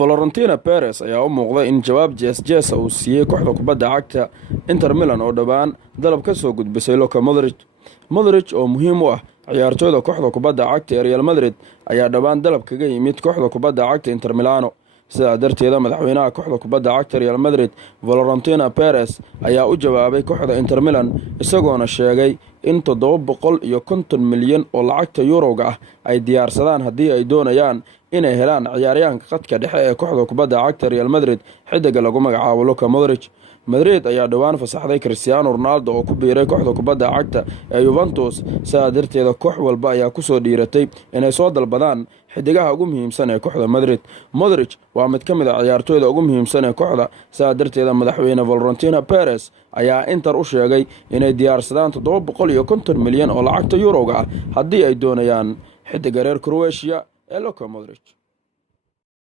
Florentino Perez ayaa u muuqday in jawaab jees uu siiyay kooxda kubadda cagta Inter Milan oo dhawaan dalab ka soo gudbisay Luka Modric oo muhiim u ah ciyaartooyda kooxda kubadda cagta ee Real Madrid ayaa dhawaan dalab kaga yimid kooxda kubadda cagta Inter Milano. sidaa darteeda madaxweynaha kooxda kubadda cagta Real Madrid Florentino Perez ayaa u jawaabay kooxda Inter Milan isagoona sheegay in 750 milyan oo lacagta Yuroga ah ay diyaarsadaan haddii ay doonayaan inay helaan ciyaaryahanka khadka dhexe ee kooxda kubadda cagta Real Madrid xidiga lagu magacaabo Luka Modric. Madrid ayaa dhawaan fasaxday Cristiano Ronaldo oo ku biiray kooxda kubadda cagta ee Juventus. sidaa darteeda koox walba ayaa ku soo dhiiratay inay soo dalbadaan xidigaha ugu muhiimsan ee kooxda Madrid. Modric waa mid ka mid ah ciyaartooyda ugu muhiimsan ee kooxda. sidaa darteeda madaxweyne Florentino Perez ayaa Inter u sheegay inay diyaarsadaan 750 milyan oo lacagta Yuroga ah haddii ay doonayaan xidiga reer Croatia ee Luka Modric.